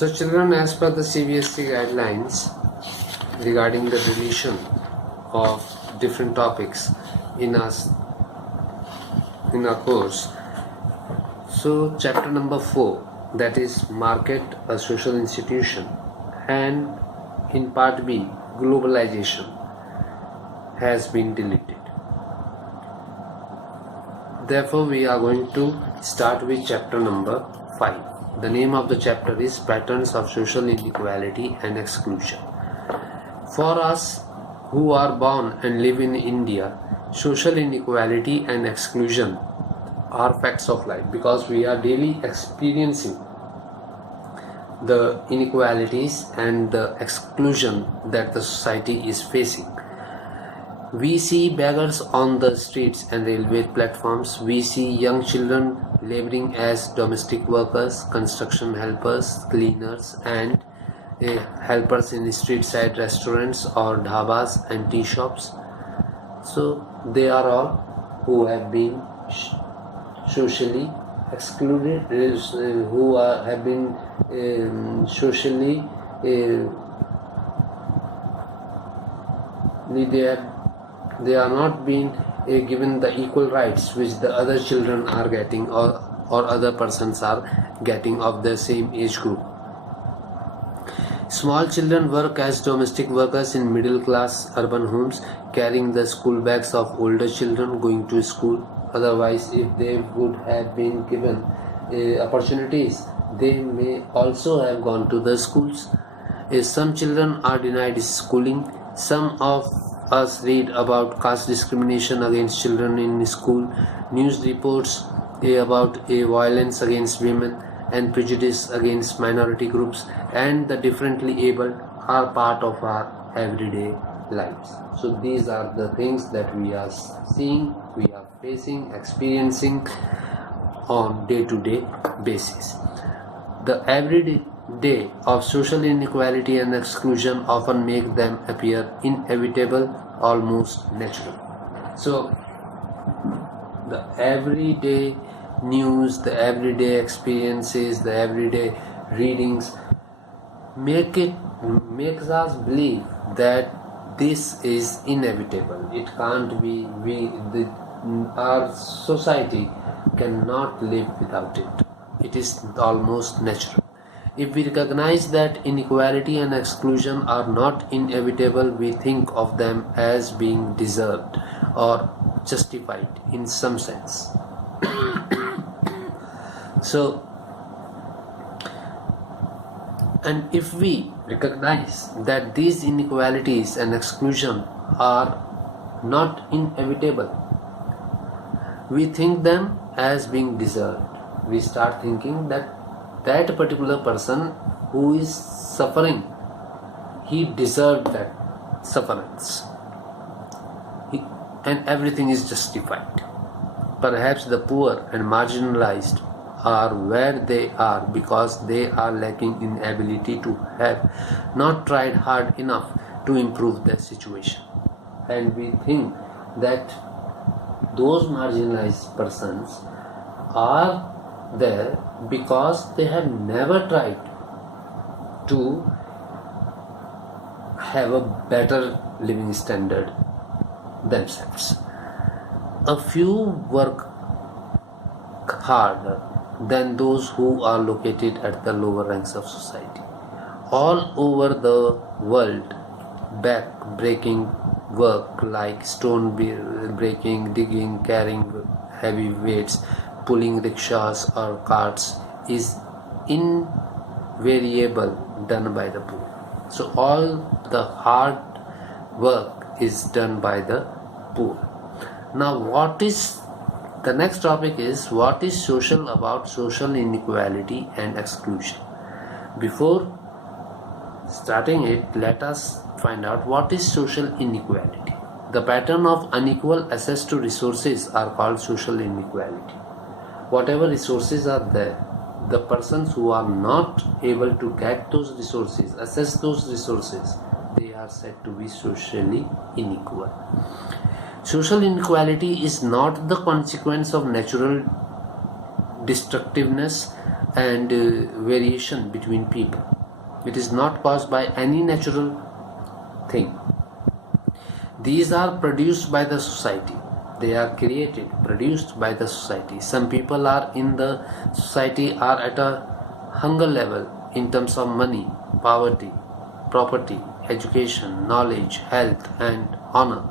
So children, as per the CBSE guidelines regarding the deletion of different topics in our course, so chapter number 4, that is market, a social institution, and in part B, globalization, has been deleted. Therefore, we are going to start with chapter number 5. The name of the chapter is Patterns of Social Inequality and Exclusion. For us who are born and live in India, social inequality and exclusion are facts of life, because we are daily experiencing the inequalities and the exclusion that the society is facing. We see beggars on the streets and railway platforms. We see young children laboring as domestic workers, construction helpers, cleaners, and helpers in street side restaurants or dhabas and tea shops. So they are all who have been socially excluded, who have been socially they are not being given the equal rights which the other children are getting, or other persons are getting of the same age group. Small children work as domestic workers in middle class urban homes, carrying the school bags of older children going to school. Otherwise, if they would have been given opportunities, they may also have gone to the schools. Some children are denied schooling. Some of us read about caste discrimination against children in school, news reports about violence against women and prejudice against minority groups, and the differently abled are part of our everyday lives. So these are the things that we are seeing, we are facing, experiencing on day-to-day basis. The everyday of social inequality and exclusion often make them appear inevitable, almost natural. So the everyday news, the everyday experiences, the everyday readings makes us believe that this is inevitable. It can't be. Our society cannot live without it. It is almost natural. If we recognize that inequality and exclusion are not inevitable, we think of them as being deserved or justified in some sense. So, and if we recognize that these inequalities and exclusion are not inevitable, we think them as being deserved. We start thinking that particular person who is suffering, he deserved that sufferance, and everything is justified. Perhaps the poor and marginalized are where they are because they are lacking in ability to have not tried hard enough to improve their situation. And we think that those marginalized persons are there because they have never tried to have a better living standard themselves. A few work harder than those who are located at the lower ranks of society. All over the world, back-breaking work like stone breaking, digging, carrying heavy weights, pulling rickshaws or carts is invariable done by the poor. So all the hard work is done by the poor. Now the next topic is what is social about social inequality and exclusion. Before starting it, let us find out what is social inequality. The pattern of unequal access to resources are called social inequality. Whatever resources are there, the persons who are not able to get those resources, access those resources, they are said to be socially unequal. Social inequality is not the consequence of natural destructiveness, and variation between people. It is not caused by any natural thing. These are produced by the society. They are created, produced by the society. Some people are in the society are at a hunger level in terms of money, poverty, property, education, knowledge, health and honor,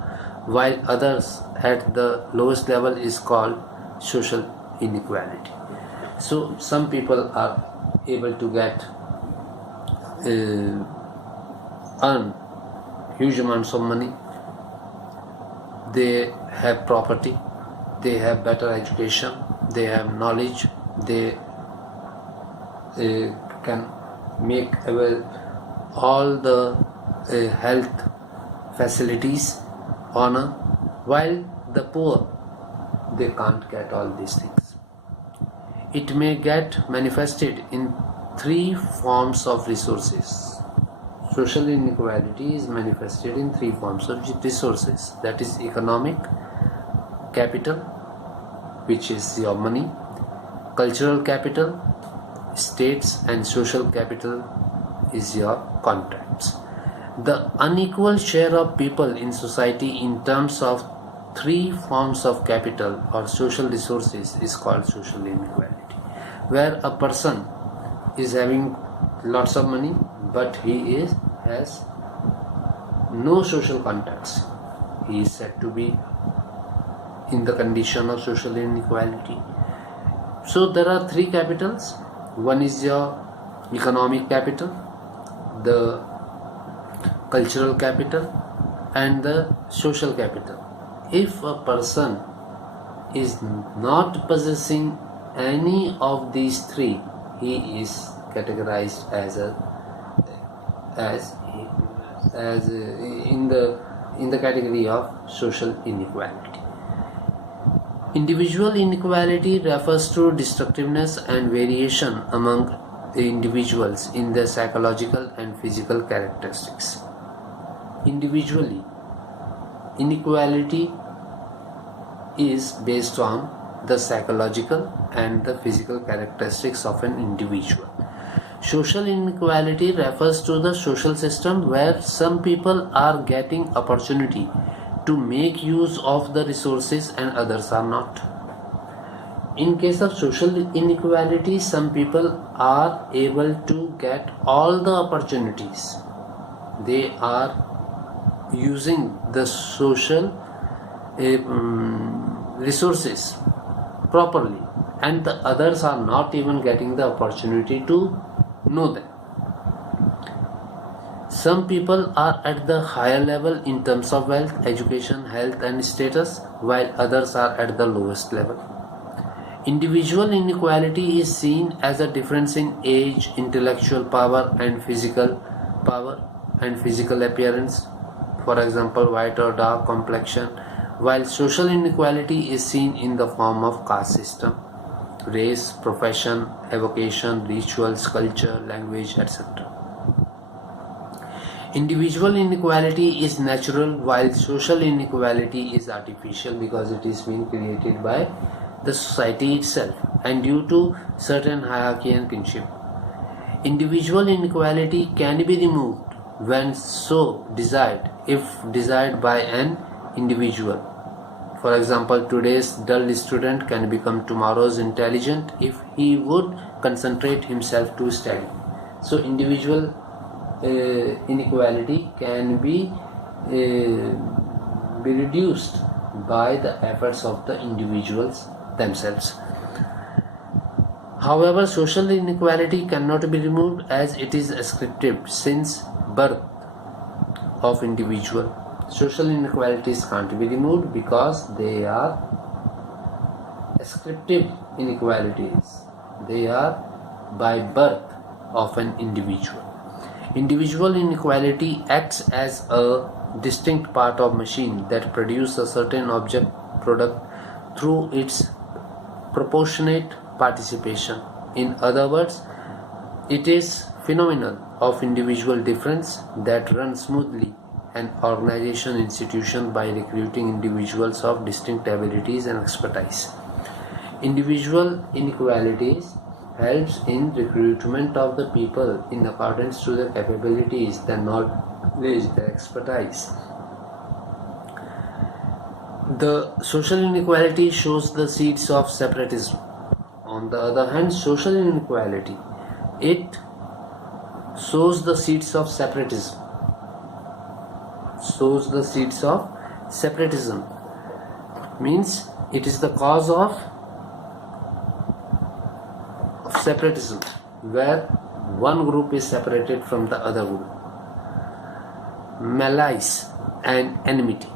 while others at the lowest level is called social inequality. So some people are able to get earn huge amounts of money. They have property, they have better education, they have knowledge, they can make avail all the health facilities, honor, while the poor, they can't get all these things. It may get manifested in three forms of resources. Social inequality is manifested in three forms of resources, that is economic capital, which is your money, cultural capital, states, and social capital is your contracts. The unequal share of people in society in terms of three forms of capital or social resources is called social inequality, where a person is having lots of money but he has no social contacts. He is said to be in the condition of social inequality. So there are three capitals. One is your economic capital, the cultural capital and the social capital. If a person is not possessing any of these three, he is categorized as in the category of social inequality. Individual inequality refers to destructiveness and variation among the individuals in their psychological and physical characteristics. Individually, inequality is based on the psychological and the physical characteristics of an individual. Social inequality refers to the social system where some people are getting opportunity to make use of the resources and others are not. In case of social inequality, some people are able to get all the opportunities. They are using the social resources properly, and the others are not even getting the opportunity to know them. Some people are at the higher level in terms of wealth, education, health and status, while others are at the lowest level. Individual inequality is seen as a difference in age, intellectual power and physical appearance, for example white or dark complexion, while social inequality is seen in the form of caste system, race, profession, avocation, rituals, culture, language, etc. Individual inequality is natural while social inequality is artificial because it is being created by the society itself and due to certain hierarchy and kinship. Individual inequality can be removed when so desired, if desired by an individual. For example, today's dull student can become tomorrow's intelligent if he would concentrate himself to study. So individual inequality can be reduced by the efforts of the individuals themselves. However, social inequality cannot be removed as it is ascriptive since birth of individual. Social inequalities can't be removed because they are ascriptive inequalities. They are by birth of an individual. Individual inequality acts as a distinct part of machine that produces a certain object product through its proportionate participation. In other words, it is phenomenon of individual difference that runs smoothly an organization institution by recruiting individuals of distinct abilities and expertise. Individual inequalities helps in recruitment of the people in accordance to their capabilities, their knowledge, their expertise. The social inequality shows the seeds of separatism. On the other hand, social inequality, it sows the seeds of separatism. Sows the seeds of separatism means it is the cause of separatism, where one group is separated from the other group. Malice and enmity,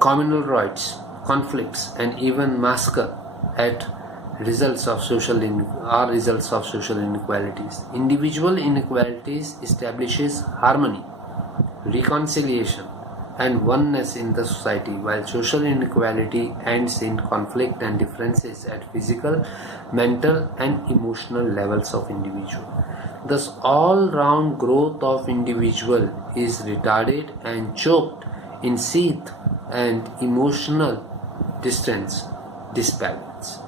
communal rights, conflicts, and even massacre at results of social inequalities. Individual inequalities establishes harmony, reconciliation, and oneness in the society, while social inequality ends in conflict and differences at physical, mental, and emotional levels of individual. Thus, all-round growth of individual is retarded and choked in seeth and emotional disbalance.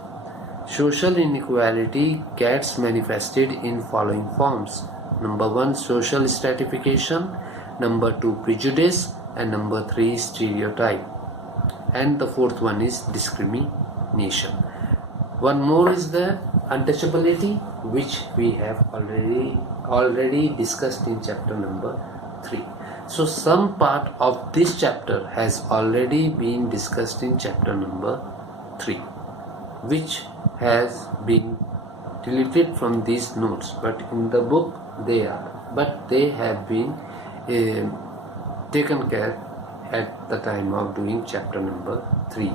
Social inequality gets manifested in following forms. Number 1, social stratification. Number 2, prejudice. And number 3, stereotype. And the fourth one is discrimination. One more is the untouchability, which we have already discussed in chapter number 3. So some part of this chapter has already been discussed in chapter number 3, which has been deleted from these notes, but in the book they have been taken care at the time of doing chapter number 3.